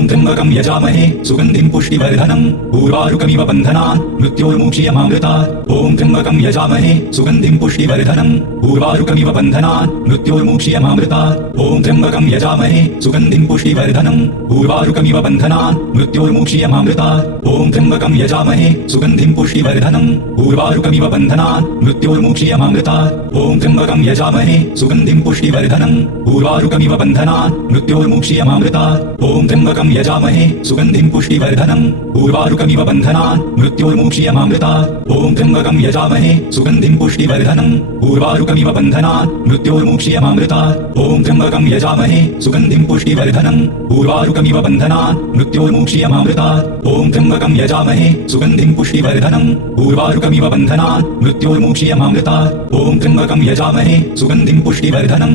ॐ त्र्यम्बकं यजामहे सुगन्धिं पुष्टिवर्धनम् उर्वारुकमिव बन्धनान् मृत्योर्मुक्षीयमामृतात् ॐ त्र्यम्बकं यजामहे सुगन्धिं पुष्टिवर्धनम् उर्वारुकमिव बन्धनान् मृत्योर्मुक्षीयमामृतात् ॐ त्र्यम्बकं यजामहे सुगन्धिं पुष्टिवर्धनम् उर्वारुकमिव बन्धनान् मृत्योर्मुक्षीयमामृतात् ॐ त्र्यम्बकं यजामहे सुगन्धिं पुष्टिवर्धनम् उर्वारुकमिव बन्धनान् मृत्योर्मुक्षीयमामृतात् ॐ त्र्यम्बकं यजामहे सुगन्धिं पुष्टिवर्धनम् उर्वारुकमिव बन्धनान् मृत्योर्मुक्षीयमामृतात् ॐ त्र्यम्बकं यजामहे सुगन्धिं पुष्टिवर्धनम् उर्वारुकमिव बन्धनान् मृत्योर्मुक्षीयमामृतात् ॐ त्र्यम्बकं यजामहे सुगन्धिं पुष्टिवर्धनम् उर्वारुकमिव बन्धनान् मृत्योर्मुक्षीयमामृतात् ॐ त्र्यम्बकं यजामहे सुगन्धिं पुष्टिवर्धनम् उर्वारुकमिव बन्धनान् मृत्योर्मुक्षीयमामृतात् ॐ त्र्यम्बकं यजामहे सुगन्धिं पुष्टिवर्धनम् उर्वारुकमिव बन्धनान् मृत्योर्मुक्षीयमामृतात् ॐ त्र्यम्बकं यजामहे सुगन्धिं पुष्टिवर्धनम्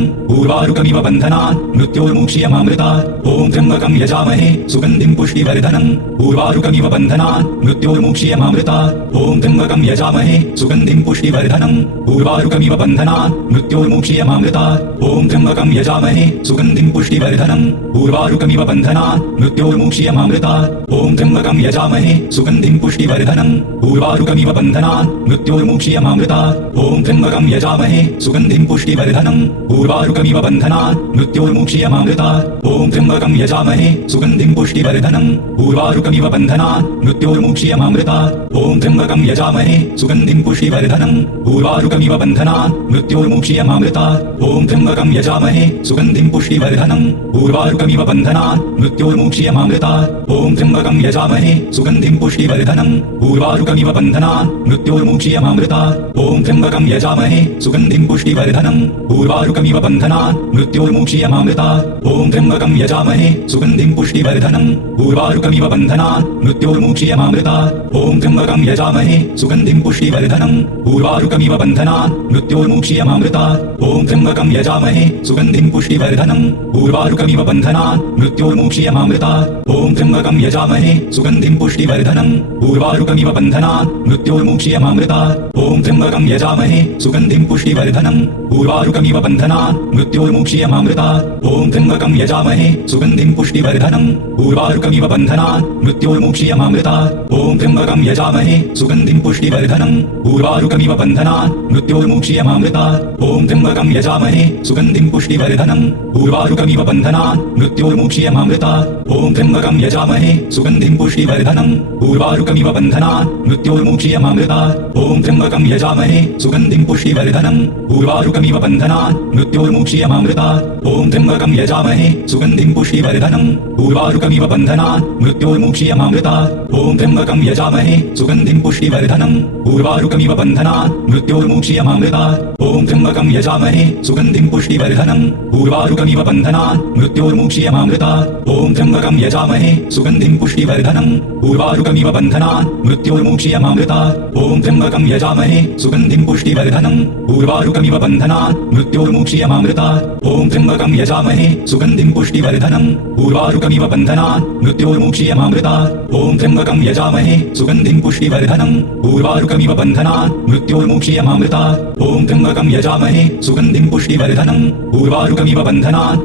उर्वारुकमिव बन्धनान् मृत्योर्मुक्षीयमामृतात् ॐ त्र्यम्बकं यजामहे सुगन्धिं पुष्टिवर्धनम् उर्वारुकमिव बन्धनान् मृत्योर्मुक्षीयमामृतात् ॐ त्र्यम्बकं यजामहे सुगन्धिं पुष्टिवर्धनम् उर्वारुकमिव बन्धनान् मृत्योर्मुक्षीयमामृतात् ॐ त्र्यम्बकं यजामहे सुगन्धिं पुष्टिवर्धनम् उर्वारुकमिव बन्धनान् मृत्योर्मुक्षीयमामृतात् ॐ त्र्यम्बकं यजामहे सुगन्धिं पुष्टिवर्धनम् उर्वारुकमिव बन्धनान् मृत्योर्मुक्षीयमामृतात् ॐ त्र्यम्बकं यजामहे सुगन्धिं पुष्टिवर्धनम् उर्वारुकमिव बन्धनान् मृत्योर्मुक्षीयमामृतात् ॐ त्र्यम्बकं यजामहे सुगन्धिं पुष्टिवर्धनम् उर्वारुकमिव बन्धनान् मृत्योर्मुक्षीयमामृतात् ॐ त्र्यम्बकं यजामहे सुगन्धिं पुष्टिवर्धनम् उर्वारुकमिव बन्धनान् मृत्योर्मुक्षीयमामृतात् ॐ त्र्यम्बकं यजामहे सुगन्धिं पुष्टिवर्धनम् उर्वारुकमिव बन्धनान् मृत्योर्मुक्षीयमामृतात् ॐ त्र्यम्बकं यजामहे सुगन्धिं पुष्टिवर्धनम् उर्वारुकमिव बन्धनान् मृत्योर्मुक्षीयमामृतात् ॐ त्र्यम्बकं यजामहे सुगन्धिं पुष्टिवर्धनम् उर्वारुकमिव बन्धनान् मृत्योर्मुक्षीयमामृतात् ॐ त्र्यम्बकं यजामहे सुगन्धिं पुष्टिवर्धनम् उर्वारुकमिव बन्धनान् मृत्योर्मुक्षीयमामृतात् ॐ त्र्यम्बकं यजामहे सुगन्धिं पुष्टिवर्धनम् उर्वारुकमिव बन्धनान् मृत्योर्मुक्षीयमामृतात् ॐ त्र्यम्बकं यजामहे सुगन्धिं पुष्टिवर्धनम् उर्वारुकमिव बन्धनान् मृत्योर्मुक्षीयमामृतात् ॐ त्र्यम्बकं यजामहे सुगन्धिं पुष्टिवर्धनम् उर्वारुकमिव बन्धनान् मृत्योर्मुक्षीयमामृतात् ॐ त्र्यम्बकं यजामहे सुगन्धिं पुष्टिवर्धनम् उर्वारुकमिव बन्धनान् मृत्योर्मुक्षीयमामृतात् ॐ त्र्यम्बकं यजामहे सुगन्धिं पुष्टिवर्धनम् उर्वारुकमिव बन्धनान् मृत्योर्मुक्षीयमामृतात् ॐ त्र्यम्बकं यजामहे सुगन्धिं पुष्टिवर्धनम् उर्वारुकमिव बन्धनान् मृत्योर्मुक्षीयमामृतात् ॐ त्र्यम्बकं यजामहे सुगन्धिं पुष्टिवर्धनम् उर्वारुकमिव बन्धनान् मृत्योर्मुक्षीयमामृतात् ॐ त्र्यम्बकं यजामहे सुगन्धिं पुष्टिवर्धनम् उर्वारुकमिव बन्धनान् मृत्योर्मुक्षीयमामृतात् ॐ त्र्यम्बकं यजामहे सुगन्धिं पुष्टिवर्धनम् उर्वारुकमिव बन्धनान् मृत्योर्मुक्षीयमामृतात् ॐ त्र्यम्बकं यजामहे सुगन्धिं पुष्टिवर्धनम् उर्वारुकमिव बन्धनान् मृत्योर्मुक्षीयमामृतात् ॐ त्र्यम्बकं यजामहे सुगन्धिं पुष्टिवर्धनम् उर्वारुकमिव बन्धनान् मृत्योर्मुक्षीयमामृतात् ॐ त्र्यम्बकं यजामहे सुगन्धिं पुष्टिवर्धनम् उर्वारुकमिव बन्धनान् मृत्योर्मुक्षीयमामृतात् ॐ त्र्यम्बकं यजामहे सुगन्धिं पुष्टिवर्धनम् उर्वारुकमिव बन्धनान् मृत्योर्मुक्षीयमामृतात् ॐ त्र्यम्बकं यजामहे सुगन्धिं पुष्टिवर्धनम् उर्वारुकमिव बन्धनान् मृत्योर्मुक्षीयमामृतात् ॐ त्र्यम्बकं यजामहे सुगन्धिं पुष्टिवर्धनम् उर्वारुकमिव बन्धनान् मृत्योर्मुक्षीयमामृतात् ॐ त्र्यम्बकं यजामहे सुगन्धिं पुष्टिवर्धनम् उर्वारुकमिव बन्धनान् मृत्योर्मुक्षीयमामृतात् ॐ त्र्यम्बकं यजामहे सुगन्धिं पुष्टिवर्धनम् उर्वारुकमिव बन्धनान् मृत्योर्मुक्षीयमामृतात् ॐ त्र्यम्बकं यजामहे सुगन्धिं पुष्टिवर्धनम् उर्वारुकमिव बन्धनान्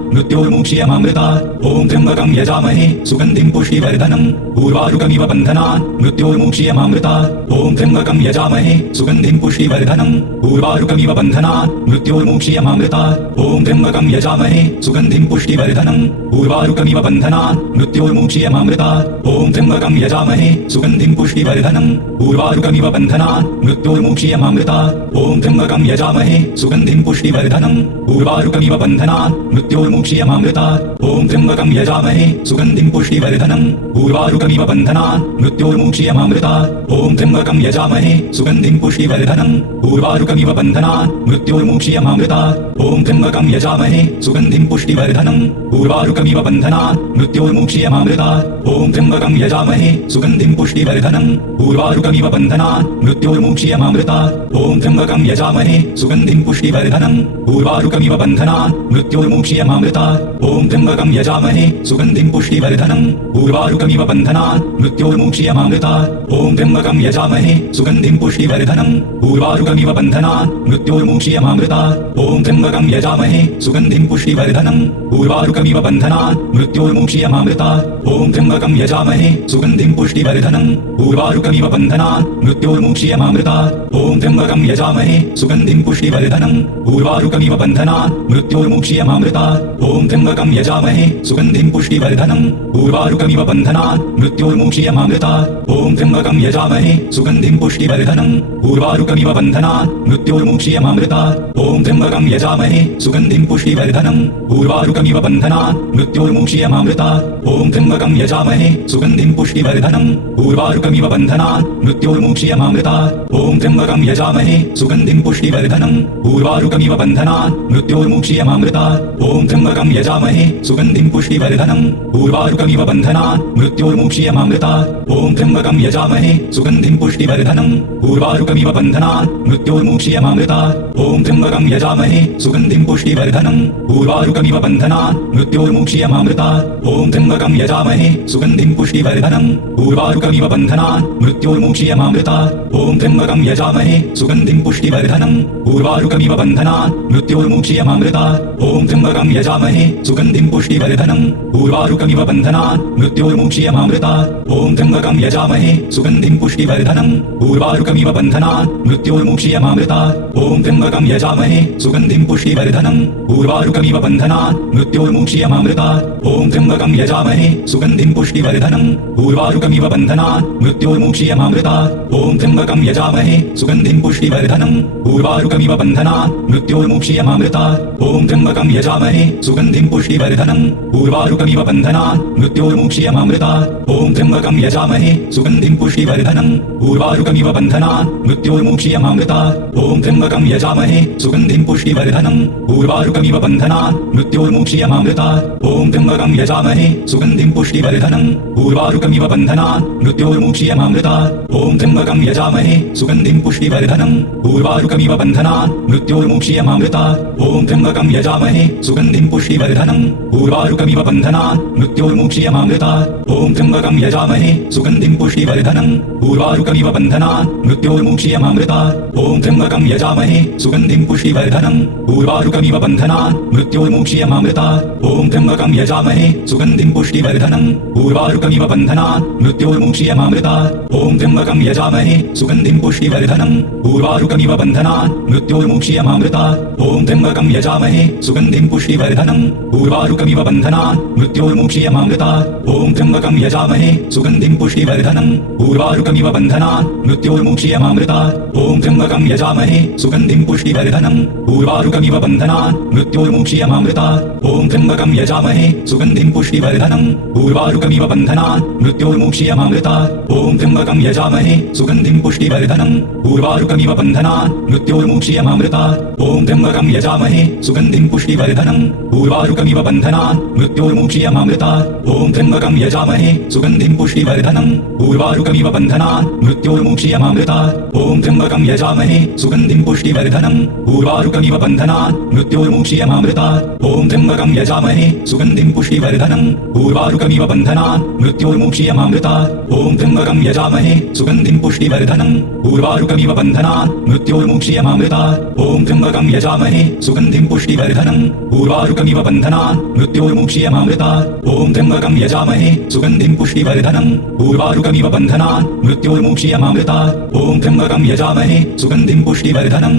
मृत्योर्मुक्षीयमामृतात् ॐ त्र्यम्बकं यजामहे सुगन्धिं पुष्टिवर्धनम् उर्वारुकमिव बन्धनान् मृत्योर्मुक्षीयमामृतात् ॐ त्र्यम्बकं यजामहे सुगन्धिं पुष्टिवर्धनम् उर्वारुकमिव बन्धनान् मृत्योर्मुक्षीयमामृतात् ॐ त्र्यम्बकं यजामहे सुगन्धिं पुष्टिवर्धनम् उर्वारुकमिव बन्धनान् मृत्योर्मुक्षीयमामृतात् ॐ त्र्यम्बकं यजामहे सुगन्धिं पुष्टिवर्धनम् उर्वारुकमिव बन्धनान् मृत्योर्मुक्षीयमामृतात् ॐ त्र्यम्बकं यजामहे सुगन्धिं पुष्टिवर्धनम् उर्वारुकमिव बन्धनान् मृत्योर्मुक्षीयमामृतात् ॐ त्र्यम्बकं यजामहे सुगन्धिं पुष्टिवर्धनम् उर्वारुकमिव बन्धनान् मृत्योर्मुक्षीयमामृतात् ॐ त्र्यम्बकं यजामहे सुगन्धिं पुष्टिवर्धनम् उर्वारुकमिव बन्धनान् मृत्योर्मुक्षीयमामृतात् ॐ त्र्यम्बकं यजामहे सुगन्धिं पुष्टिवर्धनम् उर्वारुकमिव बन्धनान् मृत्योर्मुक्षीयमामृतात् ॐ त्र्यम्बकं यजामहे सुगन्धिं पुष्टिवर्धनम् उर्वारुकमिव बन्धनान् मृत्योर्मुक्षीयमामृतात् ॐ त्र्यम्बकं यजामहे सुगन्धिं पुष्टिवर्धनम् उर्वारुकमिव बन्धनान् मृत्योर्मुक्षीयमामृतात् ॐ त्र्यम्बकं यजामहे सुगन्धिं पुष्टिवर्धनम् उर्वारुकमिव बन्धनान् मृत्योर्मुक्षीयमामृतात् ॐ त्र्यम्बकं यजामहे सुगन्धिं पुष्टिवर्धनम् उर्वारुकमिव बन्धनान् मृत्योर्मुक्षीयमामृतात् मुक्षीयमामृतात् ॐ त्र्यम्बकं यजामहे सुगन्धिं पुष्टिवर्धनम् उर्वारुकमिव बन्धनान् मृत्योर्मुक्षीयमामृतात् ॐ त्र्यम्बकं यजामहे सुगन्धिं पुष्टिवर्धनम् उर्वारुकमिव बन्धनान् मृत्योर्मुक्षीयमामृतात् ॐ त्र्यम्बकं यजामहे सुगन्धिं पुष्टिवर्धनम् उर्वारुकमिव बन्धनान् मृत्योर्मुक्षीयमामृतात् ॐ त्र्यम्बकं यजामहे सुगन्धिं पुष्टिवर्धनम् उर्वारुकमिव बन्धनान् मृत्योर्मुक्षीयमामृतात् ॐ त्र्यम्बकं यजामहे सुगन्धिं पुष्टिवर्धनम् उर्वारुकमिव बन्धनान् मृत्योर्मुक्षीयमामृतात् ॐ त्र्यम्बकं यजामहे सुगन्धिं पुष्टिवर्धनम् उर्वारुकमिव बन्धनान् मृत्योर्मुक्षीयमामृतात् ॐ त्र्यम्बकं यजामहे सुगन्धिं पुष्टिवर्धनम् उर्वारुकमिव बन्धनान् मृत्योर्मुक्षीयमामृतात् ॐ त्र्यम्बकं यजामहे सुगन्धिं पुष्टिवर्धनम् उर्वारुकमिव बन्धनान् मृत्योर्मुक्षीयमामृतात् ॐ त्र्यम्बकं यजामहे सुगन्धिं पुष्टिवर्धनम् उर्वारुकमिव बन्धनान् मृत्योर्मुक्षीयमामृतात् ॐ त्र्यम्बकं यजामहे सुगन्धिं पुष्टिवर्धनम् उर्वारुकमिव बन्धनान् मृत्योर्मुक्षीयमामृतात् ॐ त्र्यम्बकं यजामहे सुगन्धिं पुष्टिवर्धनम् उर्वारुकमिव बन्धनान् मृत्योर्मुक्षीयमामृतात् ॐ त्र्यम्बकं यजामहे सुगन्धिं पुष्टिवर्धनम् उर्वारुकमिव बन्धनान् मृत्योर्मुक्षीयमामृतात् ॐ त्र्यम्बकं यजामहे सुगन्धिं पुष्टिवर्धनम् उर्वारुकमिव बन्धनान् मृत्योर्मुक्षीयमामृतात् ॐ त्र्यम्बकं यजामहे सुगन्धिं पुष्टिवर्धनम् उर्वारुकमिव बन्धनान् मृत्योर्मुक्षीयमामृतात् ॐ त्र्यम्बकं यजामहे सुगन्धिं पुष्टिवर्धनम् उर्वारुकमिव बन्धनान् मृत्योर्मुक्षीयमामृतात् ॐ त्र्यम्बकं यजामहे सुगन्धिं पुष्टिवर्धनम् उर्वारुकमिव बन्धनान् मृत्योर्मुक्षीयमामृतात् ॐ त्र्यम्बकं यजामहे सुगन्धिं पुष्टिवर्धनम् उर्वारुकमिव बन्धनान् मृत्योर्मुक्षीयमामृतात् ॐ त्र्यम्बकं यजामहे सुगन्धिं पुष्टिवर्धनम् उर्वारुकमिव बन्धनान् मृत्योर्मुक्षीयमामृतात् ॐ त्र्यम्बकं यजामहे सुगन्धिं पुष्टिवर्धनम् उर्वारुकमिव बन्धनान् मृत्योर्मुक्षीयमामृतात् ॐ त्र्यम्बकं यजामहे सुगन्धिं पुष्टिवर्धनम् उर्वारुकमिव बन्धनान् मृत्योर्मुक्षीयमामृतात् ॐ त्र्यम्बकं यजामहे सुगन्धिं पुष्टिवर्धनम् उर्वारुकमिव बन्धनान् मृत्योर्मुक्षीयमामृतात् ॐ त्र्यम्बकं यजामहे सुगन्धिं पुष्टिवर्धनम् उर्वारुकमिव बन्धनान् मृत्योर्मुक्षीयमामृतात् ॐ त्र्यम्बकं यजामहे सुगन्धिं पुष्टिवर्धनम् उर्वारुकमिव बन्धनान् मृत्योर्मुक्षीयमामृतात् ॐ त्र्यम्बकं यजामहे सुगन्धिं पुष्टिवर्धनम् उर्वारुकमिव बन्धनान् मृत्योर्मुक्षीयमामृतात् ॐ त्र्यम्बकं यजामहे सुगन्धिं पुष्टिवर्धनम् उर्वारुकमिव बन्धनान् मृत्योर्मुक्षीयमामृतात् ॐ त्र्यम्बकं यजामहे सुगन्धिं पुष्टिवर्धनम् उर्वारुकमिव बन्धनान् मृत्योर्मुक्षीयमामृतात् ॐ त्र्यम्बकं यजामहे सुगन्धिं पुष्टिवर्धनम् उर्वारुकमिव बन्धनान् मृत्योर्मुक्षीयमामृतात् ॐ त्र्यम्बकं यजामहे सुगन्धिं पुष्टिवर्धनम् उर्वारुकमिव बन्धनान् मृत्योर्मुक्षीयमामृतात् ॐ त्र्यम्बकं यजामहे सुगन्धिं पुष्टिवर्धनम् उर्वारुकमिव बन्धनान् मृत्योर्मुक्षीयमामृतात् ॐ त्र्यम्बकं यजामहे सुगन्धिं पुष्टिवर्धनम् उर्वारुकमिव बन्धनान् मृत्योर्मुक्षीयमामृतात् ॐ त्र्यम्बकं यजामहे सुगन्धिं पुष्टिवर्धनम् उर्वारुकमिव बन्धनान् मृत्योर्मुक्षीयमामृतात् ॐ त्र्यम्बकं यजामहे सुगन्धिं पुष्टिवर्धनम् उर्वारुकमिव बन्धनान् मृत्योर्मुक्षीयमामृतात् ॐ त्र्यम्बकं यजामहे सुगन्धिं पुष्टिवर्धनम् उर्वारुकमिव बन्धनान् मृत्योर्मुक्षीयमामृतात् ॐ त्र्यम्बकं यजामहे सुगन्धिं पुष्टिवर्धनम् उर्वारुकमिव बन्धनान् मृत्योर्मुक्षीयमामृतात् ॐ त्र्यम्बकं यजामहे सुगन्धिं पुष्टिवर्धनम् उर्वारुकमिव बन्धनान् मृत्योर्मुक्षीयमामृतात् ॐ त्र्यम्बकं यजामहे सुगन्धिं पुष्टिवर्धनम् उर्वारुकमिव बन्धनान् मृत्योर्मुक्षीयमामृतात् ॐ त्र्यम्बकं यजामहे सुगन्धिं पुष्टिवर्धनम् उर्वारुकमिव बन्धनान् मृत्योर्मुक्षीयमामृतात् ॐ त्र्यम्बकं यजामहे सुगन्धिं पुष्टिवर्धनम् उर्वारुकमिव बन्धनान् मृत्योर्मुक्षीयमामृतात् ॐ त्र्यम्बकं यजामहे सुगन्धिं पुष्टिवर्धनम् उर्वारुकमिव बन्धनान् मृत्योर्मुक्षीयमामृतात् ॐ त्र्यम्बकं यजामहे सुगन्धिं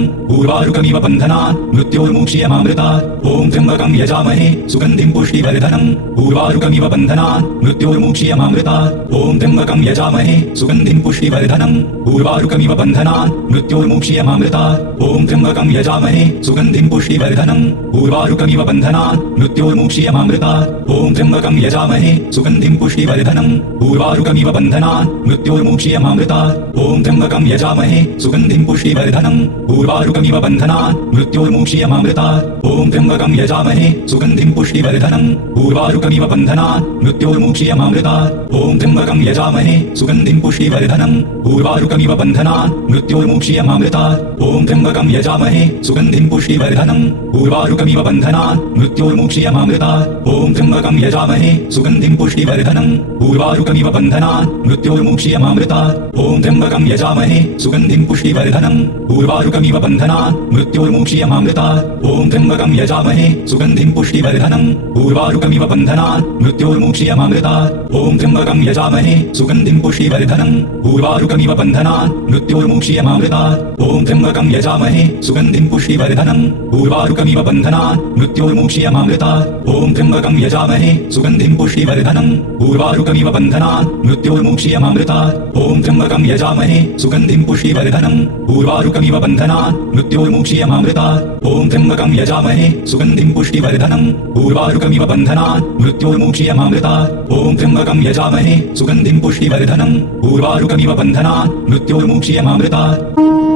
पुष्टिवर्धनम् उर्वारुकमिव बन्धनान् मृत्योर्मुक्षीयमामृतात् ॐ त्र्यम्बकं यजामहे सुगन्धिं पुष्टिवर्धनम् उर्वारुकमिव बन्धनान् मृत्योर्मुक्षीयमामृतात् ॐ त्र्यम्बकं यजामहे सुगन्धिं पुष्टिवर्धनम् उर्वारुकमिव बन्धनान् मृत्योर्मुक्षीयमामृतात् ॐ त्र्यम्बकं यजामहे सुगन्धिं पुष्टिवर्धनम् उर्वारुकमिव बन्धनान् मृत्योर्मुक्षीयमामृतात् ॐ त्र्यम्बकं यजामहे सुगन्धिं पुष्टिवर्धनम् उर्वारुकमिव बन्धनान् मृत्योर्मुक्षीयमामृतात् ॐ त्र्यम्बकं यजामहे सुगन्धिं पुष्टिवर्धनम् उर्वारुकमिव बन्धनान् मृत्योर्मुक्षीयमामृतात् ॐ त्र्यम्बकं यजामहे सुगन्धिं पुष्टिवर्धनम् उर्वारुकमिव बन्धनान् मृत्योर्मुक्षीयमामृतात् ॐ त्र्यम्बकं यजामहे सुगन्धिं पुष्टिवर्धनम् उर्वारुकमिव बन्धनान् मृत्योर्मुक्षीयमामृतात् ॐ त्र्यम्बकं यजामहे सुगन्धिं पुष्टिवर्धनम् उर्वारुकमिव बन्धनान् मृत्योर्मुक्षीयमामृतात् ॐ त्र्यम्बकं यजामहे सुगन्धिं पुष्टिवर्धनम् उर्वारुकमिव बन्धनान् मृत्योर्मुक्षीयमामृतात् ॐ त्र्यम्बकं यजामहे सुगन्धिं पुष्टिवर्धनम् उर्वारुकमिव बन्धनान् मृत्योर्मुक्षीयमामृतात् ॐ त्र्यम्बकं यजामहे सुगन्धिं पुष्टिवर्धनम् उर्वारुकमिव बन्धनान् बन्धनान् मृत्योर्मुक्षीयमामृतात् ॐ त्र्यम्बकं यजामहे सुगन्धिं पुष्टिवर्धनम् उर्वारुकमिव बन्धनान् मृत्योर्मुक्षीयमामृतात् ॐ त्र्यम्बकं यजामहे सुगन्धिं पुष्टिवर्धनम् उर्वारुकमिव बन्धनान् मृत्योर्मुक्षीयमामृतात् ॐ त्र्यम्बकं यजामहे सुगन्धिं पुष्टिवर्धनम् उर्वारुकमिव बन्धनान् मृत्योर्मुक्षीयमामृतात् ॐ त्र्यम्बकं यजामहे सुगन्धिं पुष्टिवर्धनम् उर्वारुकमिव बन्धनान् मृत्योर्मुक्षीयमामृतात् ॐ त्र्यम्बकं यजामहे सुगन्धिं पुष्टिवर्धनम् उर्वारुकमिव बन्धनान् मृत्योर्मुक्षीयमामृतात् ॐ त्र्यम्बकं यजामहे सुगन्धिं पुष्टिवर्धनम् उर्वारुकमिव बन्धनान् मृत्योर्मुक्षीयमामृतात्